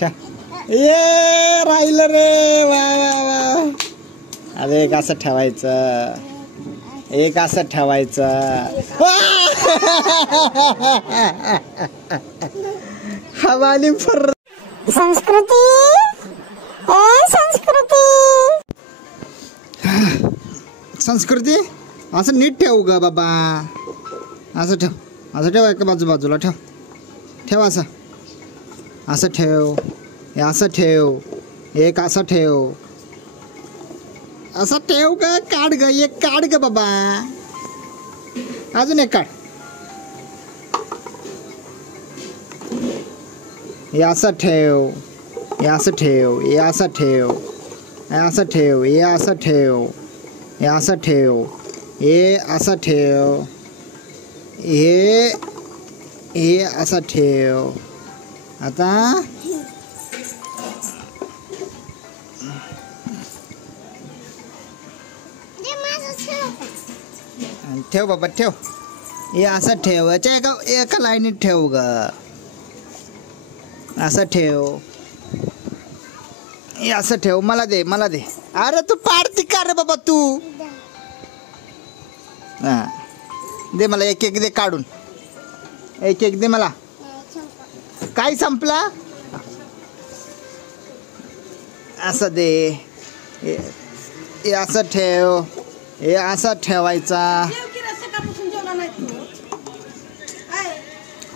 ठेव ये राहिलं रे वा वा वा अरे एक असं ठेवायचं एक असं ठेवायचं हवाली फर संस्कृती संस्कृती संस्कृती असं नीट ठेवू ग बाबा असं ठेव एका बाजूला ठेव ठेव असं ठेव असं ठेव एक असं ठेव ग काढ ग एक काढ ग बाबा अजून एक काढ हे असं ठेव हे असं ठेव हे असं ठेव हे असं ठेव हे असं ठेव हे असं ठेव हे असं ठेव हे असं ठेव आता ठेव बाबा ठेव हे असं ठेव एका लाईनीत ठेव ग असं ठेव हे असं ठेव मला दे अरे तू पाडती का रे बाबा तू हा दे मला एक दे काढून एक दे मला काय संपला असं दे हे असं ठेव हे असं ठेवायचा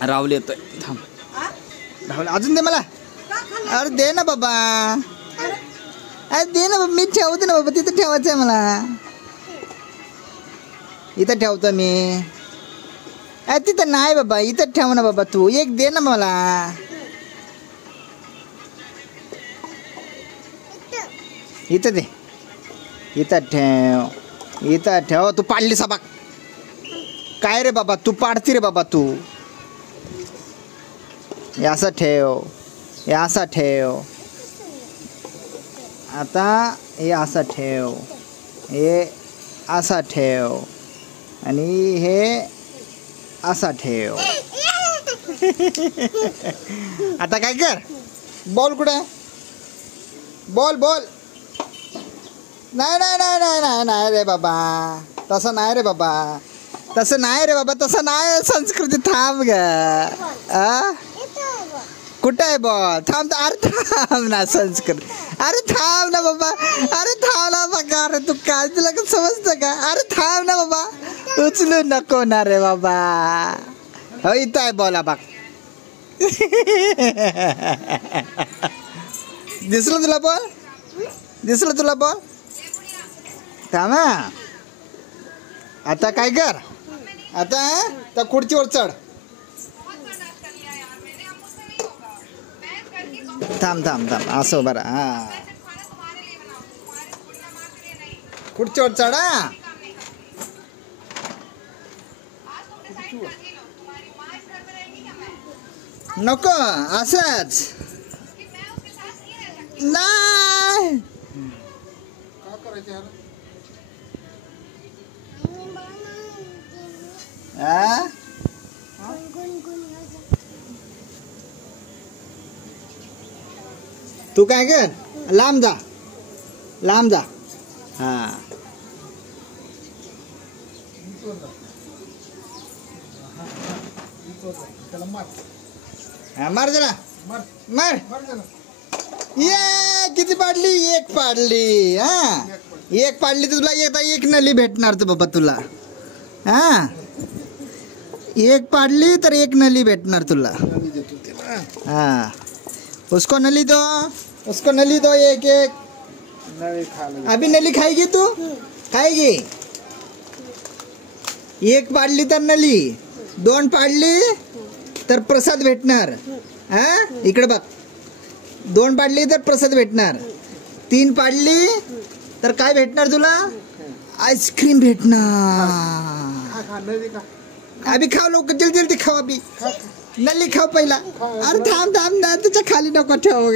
राहुल येतोय थांब राहुल अजून दे मला अरे दे ना बाबा अरे दे ना बाबा मी ठेवते ना बाबा तिथं ठेवायचं आहे मला इथं ठेवतो मी अरे तिथं नाही बाबा इथं ठेव ना बाबा तू एक दे ना मला इथं दे इथं ठेव तू पाडली सबाक काय रे बाबा तू पाडती रे बाबा तू हे असं ठेव आता हे असं ठेव हे असं ठेव आणि हे असं ठेव आता काय कर बॉल कुठे बॉल नाही रे बाबा तसं नाही रे बाबा तसं नाही संस्कृती थांब ग कुठं आहे बॉल थांब अरे थांब ना संस्कृती अरे थांब ना बाबा अरे थांब ना बघा अरे तू काय तुला का समजतं का अरे थांब ना बाबा उचलू नको ना रे बाबा हो इथं आहे बॉल बघ दिसलं तुला बॉल थांब आता काय कर आता त्या खुर्चीवर चढ थांब असो बरं हा खुर्चीवर चढ नको असंच नाही तू काय कर लांब जा हा मार जरा मार ये किती पाडली एक पाडली हा एक पाडली तुला एक नली भेटणार तू बाबा तुला हा एक पाडली तर एक नली भेटणार तुला हाँ उसको नली दो एक अभी नली खाएगी तू खाएगी एक पाडली तर नली दोन पाडली तर प्रसाद भेटणार हा इकडे बघ दोन पाडली तर प्रसाद भेटणार तीन पाडली तर काय भेटणार तुला आईस्क्रीम भेटणार अभी खाओ लोक जल्दी खाओ अभी नली खाओ पहिला अरे थांब ना त्याच्या खाली नको ठेव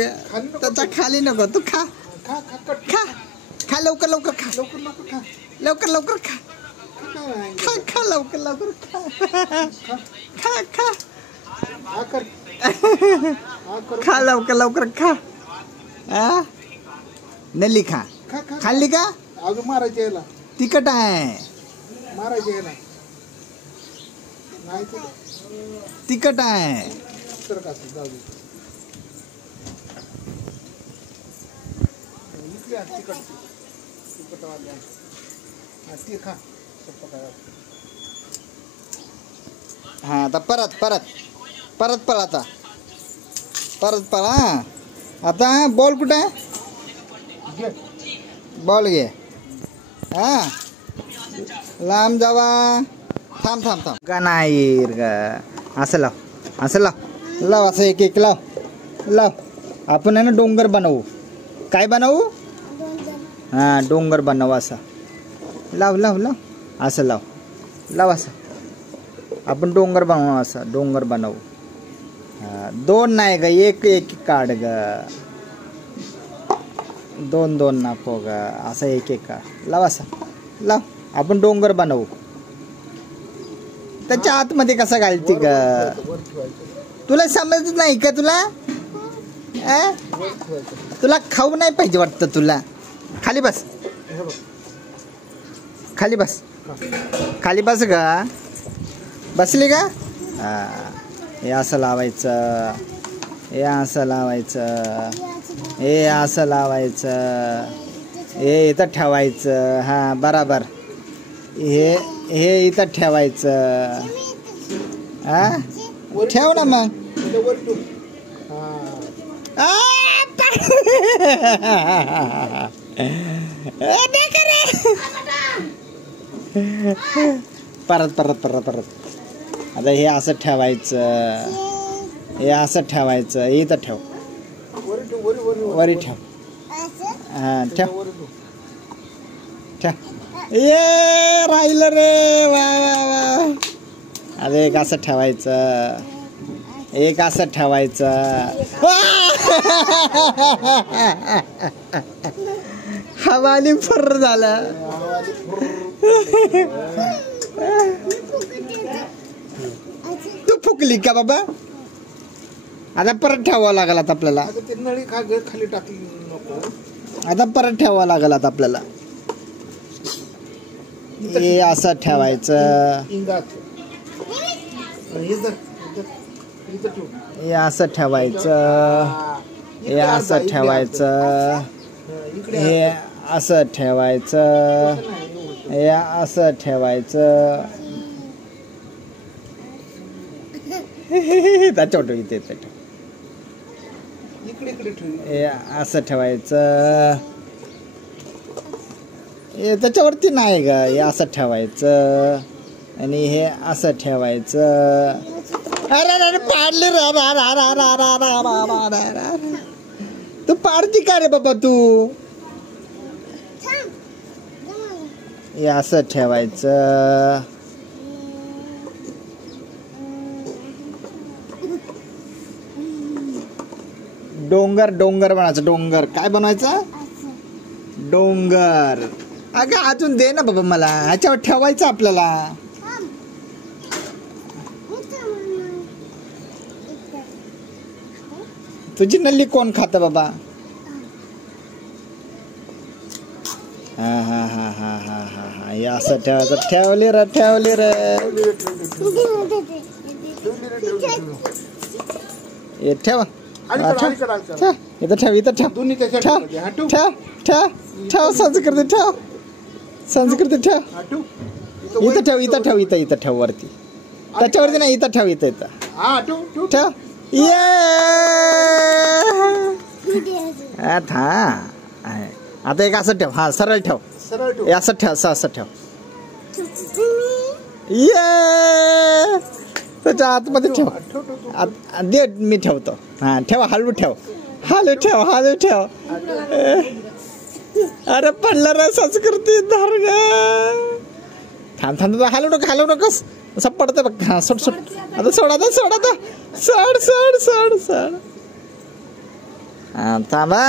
त्याच्या खाली नको तू खा लवकर खा लवकर खा लवकर खा खा लवकर लवकर खा. नल्ली खा. खाल्ली का? अजून मारायची यायला. तिखट आहे. मारायची यायला. नाही तिखट आहे. तर का जाऊ दे. इकडे तिखट तिखटवाली आहे. ती खा. हा आता परत परत परत पळ आता. परत पळ. आता बॉल कुठे आहे? बॉल घे. हा लांब जावा. थांब थांब थांब का नाही ग. असं लाव असं लाव लाव असं एक एक लाव लाव. आपण आहे ना डोंगर बनवू. काय बनवू? हा डोंगर बनवू. असं लाव लाव लाव. असं लाव लाव. असं आपण डोंगर बनवू. असं डोंगर बनवू. हा दोन नाही ग एक एक काढ ग. दोन दोन नको ग. असं एक एक काढ. लाव असं लाव. आपण डोंगर बनवू. त्याच्या आतमध्ये कसं घालती ग? तुला समजत नाही का? तुला खाऊ नाही पाहिजे वाटतं तुला. खाली बस. खाली बस. खाली बस ग. बसली का? हे असं लावायचं. हे असं लावायचं. हे असं लावायचं. हे इथं ठेवायचं. हा बराबर. हे हे इथं ठेवायचं. हा ठेव ना मग. परत परत परत परत. आता हे असं ठेवायचं. हे असं ठेवायचं. इथं ठेव. वरी ठेव. हा ठेव ठेव. ये राहिलं रे. वा वा वा. आता एक असं ठेवायचं. एक असं ठेवायचं. हवाली फर झालं. तू फुकली का बाबा? आता परत ठेवावं लागेल आता आपल्याला. नळी खाली टाकली नको. आता परत ठेवावं लागेल आता आपल्याला. हे असं ठेवायचं. हे असं ठेवायचं. हे असं ठेवायचं. हे असं ठेवायचं. हे असं ठेवायचं. छोट इथे हे असं ठेवायचं. हे त्याच्यावरती नाही ग. हे असं ठेवायचं. आणि हे असं ठेवायचं. अरे अरे पाडली रे. तू पाडती का रे बाबा तू? हे असं ठेवायचं. डोंगर डोंगर बनायचं. डोंगर काय बनवायचं? डोंगर. अगं अजून दे ना बाबा मला. ह्याच्यावर ठेवायचं आपल्याला. तुझी नल्ली कोण खात बाबा? हा हा हा हा हा हा हा. हे असं ठेवायचं. ठेवली रे ठेवली रे. हे ठेव. इथं ठेव. इथं ठेव. ठेव ठेव ठेव ठेव. संस्कृती ठेव. संस्कृती ठेव. इथं ठेव. इथं ठेव. इथं इथं ठेव वरती. त्याच्यावरती नाही. इथं ठेव. इथं इथं ठेव. ये आता एक असं ठेव. हा सरळ ठेव. असं ठेव. असं ठेव. ये त्याच्या आतमध्ये ठेव. दे मी ठेवतो. हा ठेव. हलू ठेव. हलू ठेव. हलू ठेव. अरे पडलं रे संस्कृती. धर ग. थांब थांब. हलू नको. हलू नकोस. असं पडतं बघ. हा सोड सोड. आता सोड. आता सोड. आता सोड सोड सोड सोड. हा थांबा.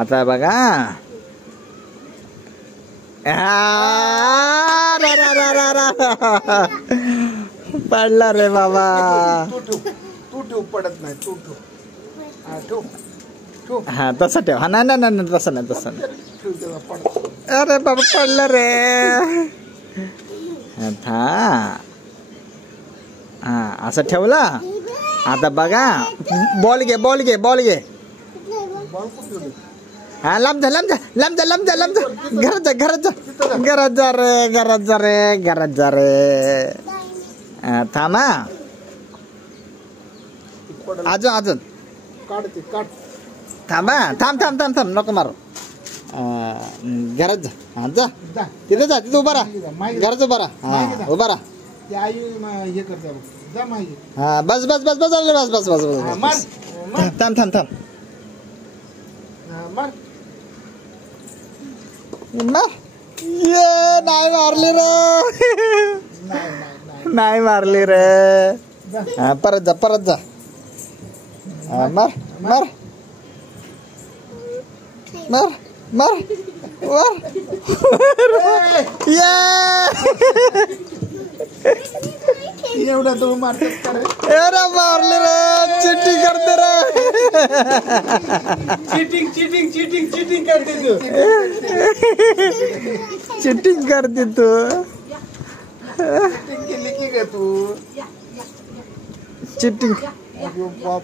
आता बघा. रा रा रा रा रा पडला रे बाबा. तू ठेव पडत नाही. तू ठेव. हा ठेव. हा तसं ठेव. हा नाही नाही नाही तसं नाही तसं नाही. ठेव त्याला पडत. अरे बाबा पडलं रे. हा हा असं ठेवलं. आता बघा बॉल घे बॉल घे बॉल घे. बॉल कुठे ठेवली? हा लांब जा लांब जा लांब जा लांब जा लांब जा. घरात जा घरात जा घरात जा रे घरात जा रे घरात जा रे. थांबा अजून अजून काढ ते काढ. थांबा थांब थांब थांब थांब नको मारू. घरात जा. हा जा जा. तिथे जा तिथे उभा राहा. घरात उभा राहा. हा उभा राहा. ते आई हे करते बघ. जा मागे. हा बस बस बस बस बस बस बस बस हा, मार. बस. थांब थांब थांब हा, मार. मार. ये नाही मारली रे. नाही. नाही मारली रे. जा. हा परत जा परत जा. हा मार मार मार मार मार. ये एवढा तो मारतात का रे? अरे मारली रे. चिट्टी करते रे. चिटिंग करते तू. चिटिंग करते तू. चिटिंग केली की ग तू? चिटिंग अरे बाप.